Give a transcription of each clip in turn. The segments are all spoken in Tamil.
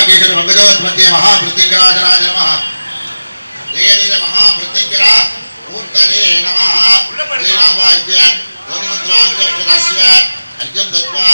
पिनाकेश्वर मंगजोत्पत्ति महाप्रत्यंगराजराज नमः जय जय महाप्रत्यंगरा ऊर्तरे नमः श्री रामाज्ञ योनिमुद्रांग प्रदस्य अर्घ्यं दत्वा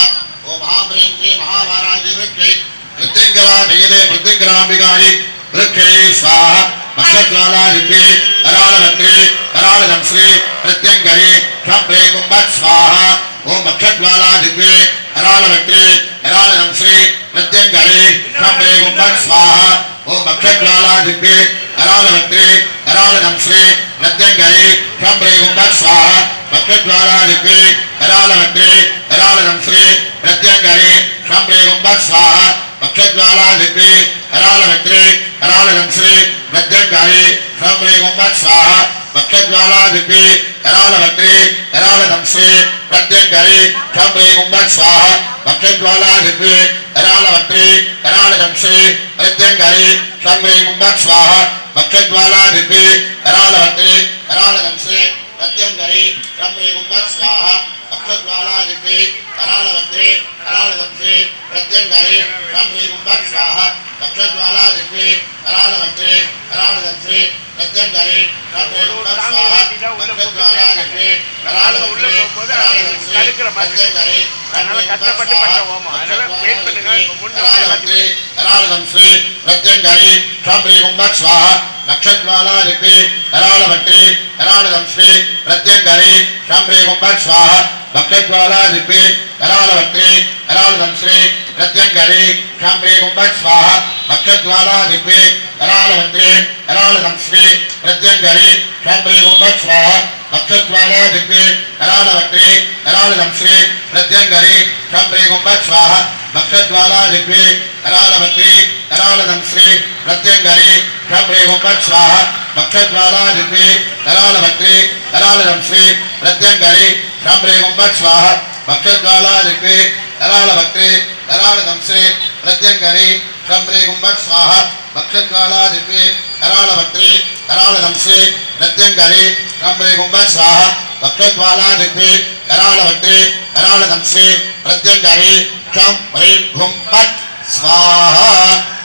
ओ महाप्रेन्द्रे महावाराज्य वृक्षे प्रत्यंगरा जय जय प्रत्यंगरांबिकायै वृक्षे स्वाहा मक्षज्वाला दिव्ये करालभद्रे करालदं श्री प्रत्यंगरे क्षप्रे कुंभत् स्वाहा ओम मक्षज्वाला दिव्ये करालभद्रे करालदं श्री प्रत्यंगरे क्षप्रे कुंभत् स्वाहा ओम मक्षज्वाला दिव्ये करालभद्रे करालदं श्री प्रत्यंगरे क्षप्रे कुंभत् स्वाहा मक्षज्वाला दिव्ये करालभद्रे करालदं श्री प्रत्यंगरे क्षप्रे कुंभत् स्वाहा मक्षज्वाला दिव्ये करालभद्रे करालदं श्री प्रत्यंगरे क्षप्रे कुंभत् स्वाहा मक्षज्वाला दिव्ये करालभद्रे करालदं श्री प्रत्यंगरे क्षप्रे कुंभत् स्वाहा मक्षज्वाला दिव्ये करालभद्रे करालदं श्री प्रत्यंगरे क्षप्रे कुंभत् स्वाहा मक्षज्वाला दिव्ये करालभद्रे करालदं श्री प्रत्यंगरे क्षप्रे कुंभत् स्वाहा मक्षज्वाला दिव्ये करालभद्रे करालदं श्री प्रत्यंगरे क्षप्रे कुंभत् स्वाहा मक्षज्वाला दिव्ये करालभद्रे करालदं श्री प्रत्यंगरे क्षप्रे कुंभत् स्वाहा मक्षज्वाला दिव्ये करालभद्रे करालदं श्री प्रत्यंगरे அதனால கஷ்டப்பட்டு பண்ற ஹோமம் அதனால வெயிட் பண்ணுங்க முன்னாடி करालदं श्री प्रत्यंगरे क्षप्रे कुंभत् स्वाहा नक्षज्वाला दिव्ये करालभद्रे करालदं श्री प्रत्यंगरे क्षप्रे कुंभत् स्वाहा मक्षज्वाला दिव्ये करालभद्रे करालदं श्री प्रत्यंगरे क्षप्रे कुंभत् स्वाहा मक्षज्वाला दिव्ये करालभद्रे करालदं श्री प्रत्यंगरे क्षप्रे कुंभत् स्वाहा मक्षज्वाला दिव्ये करालभद्रे करालदं श्री प्रत्यंगरे क्षप्रे कुंभत् स्वाहा मक्षज्वाला दिव्ये करालभद्रे करालदं श्री प्रत्यंगरे क्षप्रे कुंभत् स्वाहा मक्षज्वाला दिव्ये करालभद्रे करालदं श्री प्रत्यंगरे क्षप्रे कुंभत् स्वाहा मक्षज्वाला दिव्ये करालभद्रे करालदं श्री प्रत्यंगरे क्षप्रे कुंभत् स्वाहा मक्षज्वाला दिव्ये करालभद्रे करालदं श्री प्रत्यंगरे क्षप्रे कुंभत् स्वाहा मक्षज्वाला दिव्ये करालभद्रे करालदं श्री प्रत्यंगरे क्षप्रे कुंभत् स्वाहा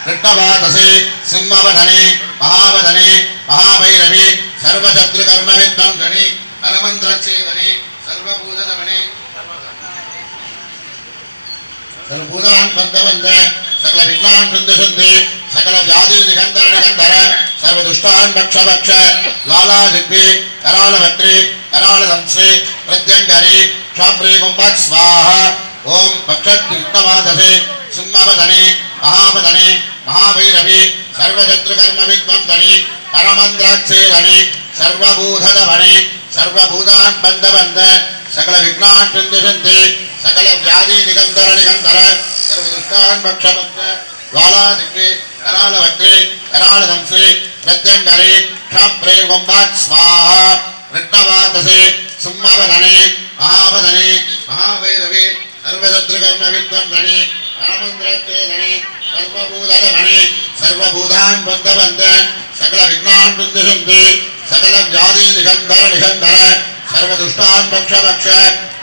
ऋषभातसे सिंहवदने महावदने महाभैरवे सर्वशत्रुकर्मविध्वंसने अलमन्त्रच्छेदने सर्वभूतदमने सर्वभूतान् बन्धवन्त सकल विघ्नान् सन्दशन्ते सकल व्याधि निगन्धर निगन्धर सर्वदुष्टान् भक्ष भक्ष ज्वाला दिव्ये करालभद्रे करालदं श्री प्रत्यंगरे क्षप्रे कुंभत् स्वाहा ओम पक्षत्रिक्तवादसे सिंहवदने महावदने महाभैरवे सर्वशत्रुकर्मविध्वंसने परमन्त्रच्छेदने सर्वभूतदमने सर्वभूतान् बन्धवन्त सकल विघ्नान् सन्दशन्ते सकल व्याधि निगन्धर निगन्धर सर्वदुष्टान् भक्ष भक्ष ज्वाला दिव्ये करालभद्रे करालदं श्री प्रत्यंगरे क्षप्रे कुंभत् स्वाहा ऋषभातसे सिंहवदने महावदने महाभैरवे सर्वशत्रुकर्मविध्वंसने परमन्त्रच्छेदने सर्वभूतदमने सर्वभूतान् बन्धवन्त सकल विघ्नान् सन्दशन्ते सकल व्याधि निगन्धर निगन्धर सर्वदुष्टान् भक्ष भक्ष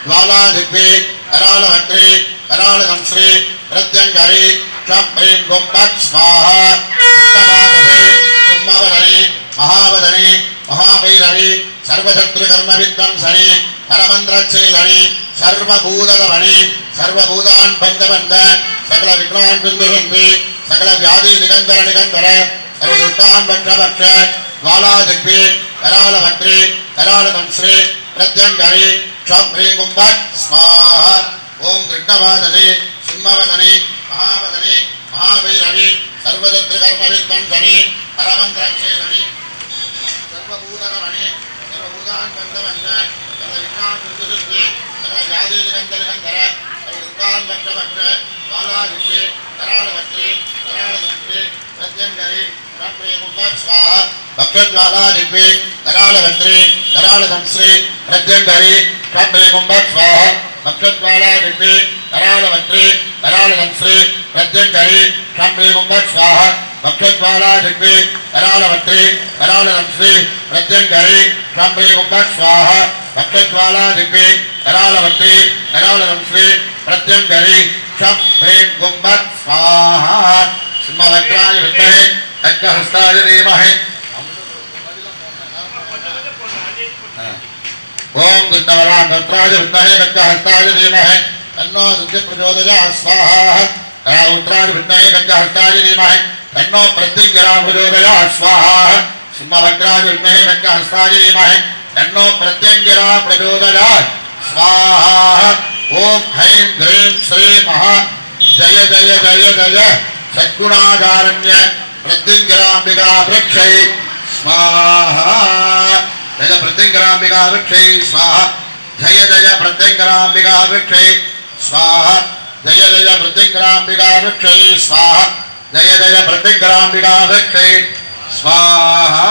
ज्वाला दिव्ये करालभद्रे करालदं श्री प्रत्यंगरे क्षप्रे कुंभत् स्वाहा ऋषभातसे सिंहवदने महावदने महाभैरवे सर्वशत्रुकर्मविध्वंसने परमन्त्रच्छेदने सर्वभूतदमने सर्वभूतान् बन्धवन्त सकल विघ्नान् सन्दशन्ते सकल व्याधि निगन्धर निगन्धर सर्वदुष्टान् भक्ष भक्ष ज्वाला दिव्ये करालभद्रे करालदं श्री प्रत्यंगरे क्षप्रे कुंभत् स्वाहा ओम ऋषभातसे सिंहवदने महावदने महाभैरवे सर्वशत्रुकर्मविध्वंसने परमन्त्रच्छेदने सर्वभूतदमने सर्वभूतान् बन्धवन्त सकल विघ्नान् सन्दशन्ते सकल व्याधि निगन्धर निगन्धर सर्वदुष्टान् भक्ष भक्ष ज्वाला दिव्ये करालभद्रे करालदं श्री प्रत्यंगरे क्षप्रे कुंभत् स्वाहा मक्षज्वाला दिव्ये करालभद्रे करालदं श्री प्रत्यंगरे क्षप्रे कुंभत् स्वाहा मक्षज्वाला दिव्ये करालभद्रे करालदं श्री प्रत्यंगरे क्षप्रे कुंभत् स्वाहा मक्षज्वाला दिव्ये करालभद्रे करालदं श्री प्रत्यंगरे क्षप्रे कुंभत् स्वाहा मक्षज्वाला दिव्ये करालभद्रे करालदं श्री प्रत्यंगरे क्षप्रे कुंभत् स्वाहा सिंहवक्त्राय विद्महे खड्गहस्ताय धीमहि ओम गन्धवरांगत्राय विद्महे खड्गहस्ताय धीमहि तन्नो दुर्गे प्रचोदयात् स्वाहा राउत्राय विद्महे खड्गहस्ताय धीमहि तन्नो प्रत्यंगिरा प्रचोदयात् स्वाहा सिंहवक्त्राय विद्महे खड्गहस्ताय धीमहि तन्नो प्रत्यंगिरा प्रचोदयात् स्वाहा ओम ऐं ह्रीं श्रीं महा जय जय जय जय सद्गुणाचारण्य प्रत्यंगिराम्बिका वृक्षै स्वाहा जय प्रत्यंगिराम्बिका वृक्षै स्वाहा जय जय प्रत्यंगिराम्बिका वृक्षै स्वाहा जय जय प्रत्यंगिराम्बिका वृक्षै स्वाहा जय जय प्रत्यंगिराम्बिका वृक्षै स्वाहा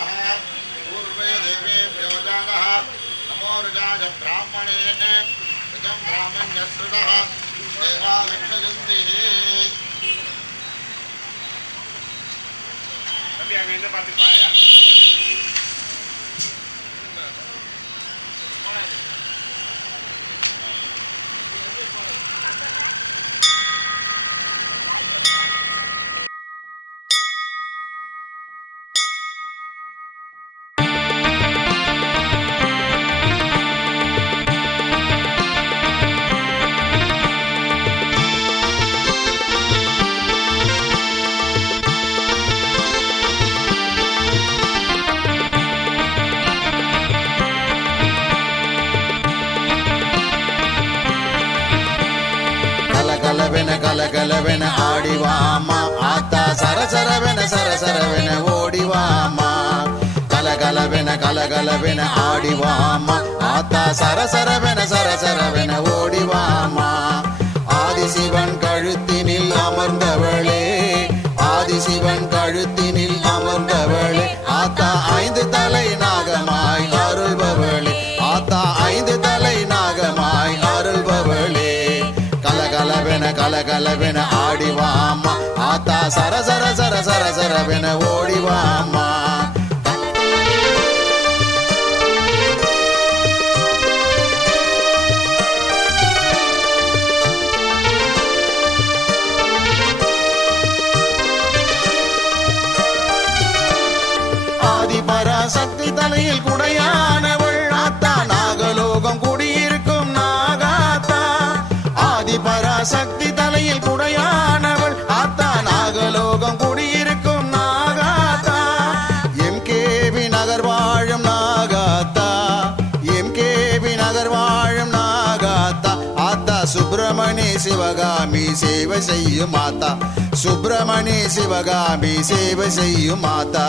पूर्वे देवेभ्यो जातः नमो रुजाय ब्राह्मणे इदं ब्राह्मण्यश्रुतः देवा रक्षयन्ति तभी आगे ने बात पाया గలగలవెన ఆడివామా ఆత సరసరవెన సరసరవెన ఓడివామా గలగలవెన ఆడివామా ఆత సరసరవెన సరసరవెన ఓడివామా ஆதிசிவன் கழுத்தினில் அமர்ந்தவளே ஆதிசிவன் கழுத்தினில் அமர்ந்தவளே ஆத்தா 5 தலை நாகமாய் அருள்பவளே ஆத்தா 5 தலை நாகமாய் அருள்பவளே கலகலவென ஆடிவாமா ஆத்தா சரசர சர சரசரவென ஓடிவாமா ஆதிபராசக்தி தலையில் குடையானவள் ஆத்தா நாகலோகம் குடியிருக்கும் நாகாத்தா ஆதிபராசக்தி தலையில் குடையானவள் ஆத்தா நாகலோகம் குடியிருக்கும் நாகாத்தா எம்கேபி நகர் வாழும் நாகாத்தா எம்கேபி நகர் வாழும் நாகாத்தா ஆத்தா சுப்பிரமணி சிவகாமி சேவை செய்யும் மாதா சுப்பிரமணி சிவகாமி சேவை செய்யும் மாதா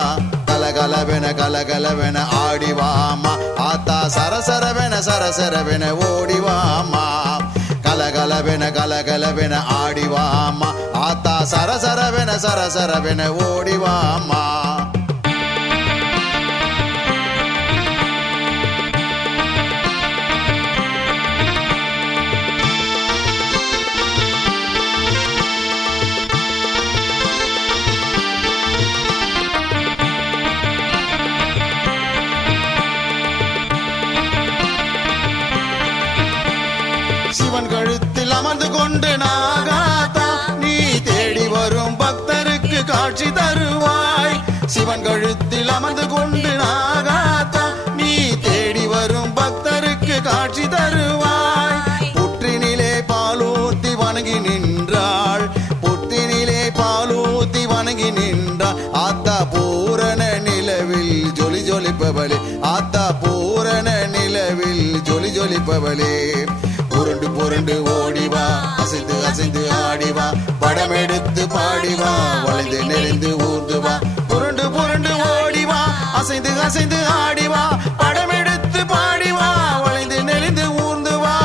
கலகலவென ஆடிவாமா ஆத்தா சரசரவென சரசரவென ஓடிவாமா கலகலவென ஆடிவாமா ஆத்தா சரசரவென சரசரவென ஓடிவாமா சிவன் கழுத்தில் அமர்ந்து கொண்டு நாகாத்தா நீ தேடி வரும் பக்தருக்கு காட்சி தருவாய் சிவன் கழுத்தில் அமர்ந்து கொண்டு நாகாத்தா நீ தேடி வரும் பக்தருக்கு காட்சி தருவாய் புற்றினிலே பாலூத்தி வணங்கி நின்றாள் புற்றினிலே பாலூத்தி வணங்கி நின்றாள் ஆத்தா பூரண நிலவில் ஜொலி ஜொலிப்பவளே ஆத்தா பூரண நிலவில் ஜொலி ஜொலிப்பவளே புரண்டு புரண்டு ஓடிவா அசைந்து அசைந்து ஆடிவா படம் எடுத்து பாடிவா வளைந்து நெளிந்து ஊந்துவா புரண்டு புரண்டு ஓடிவா அசைந்து அசைந்து ஆடிவா படம் எடுத்து பாடிவா வளைந்து நெளிந்து ஊந்துவா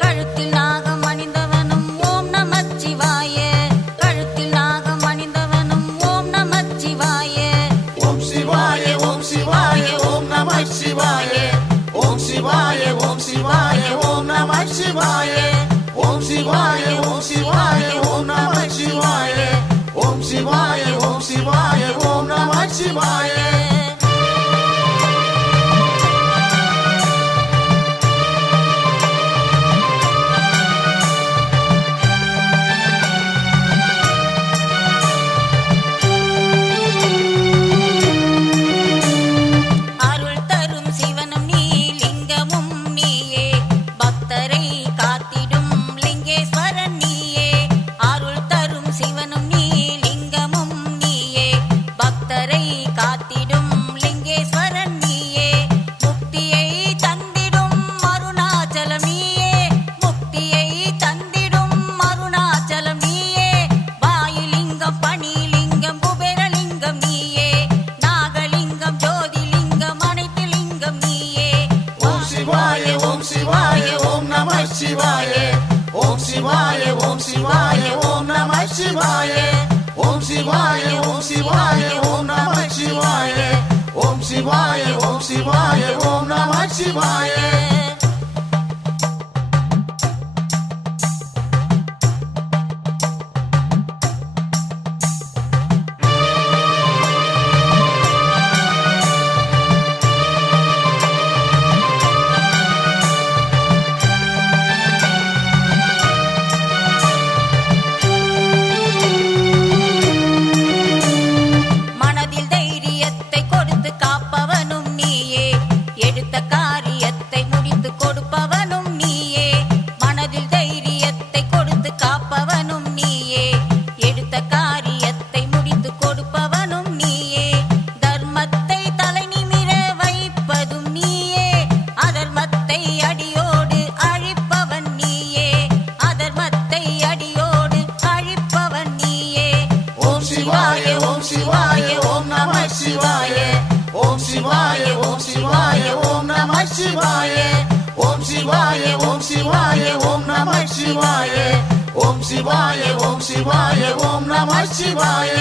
கழுத்தில் சிவாய ஓம் சிவாய ஓம் நம சிவாய சிவாய ஓம் சிவாய ஓம் நம சிவாய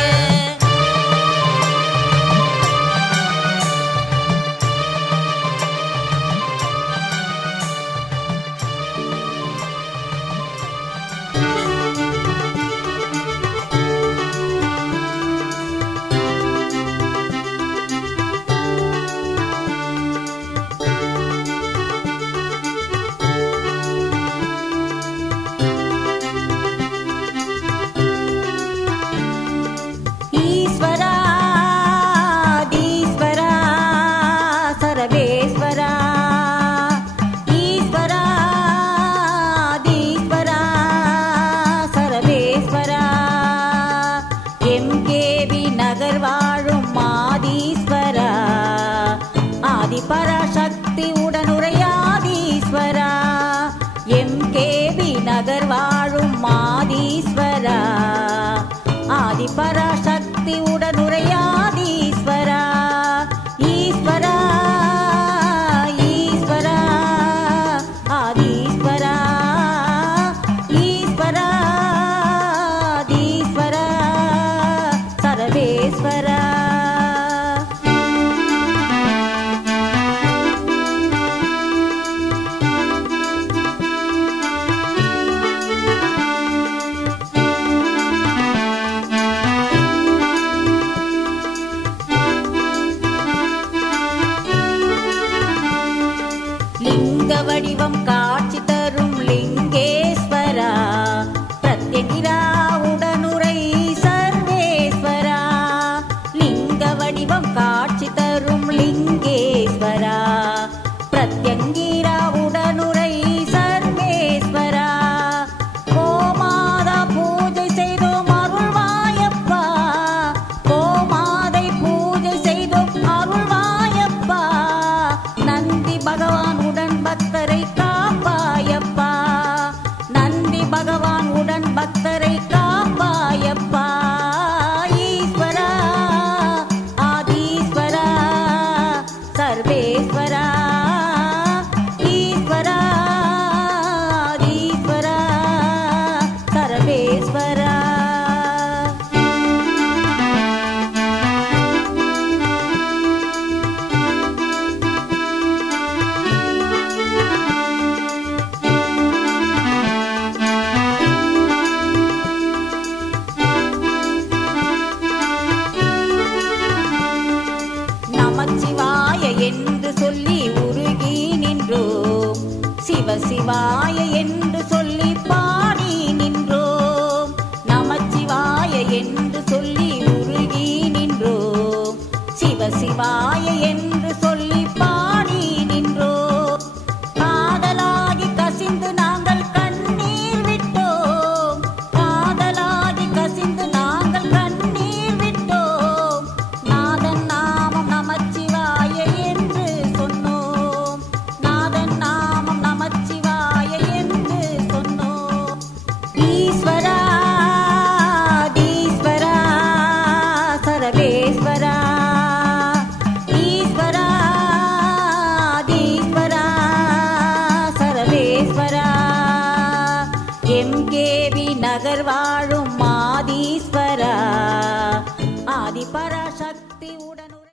நகர்வா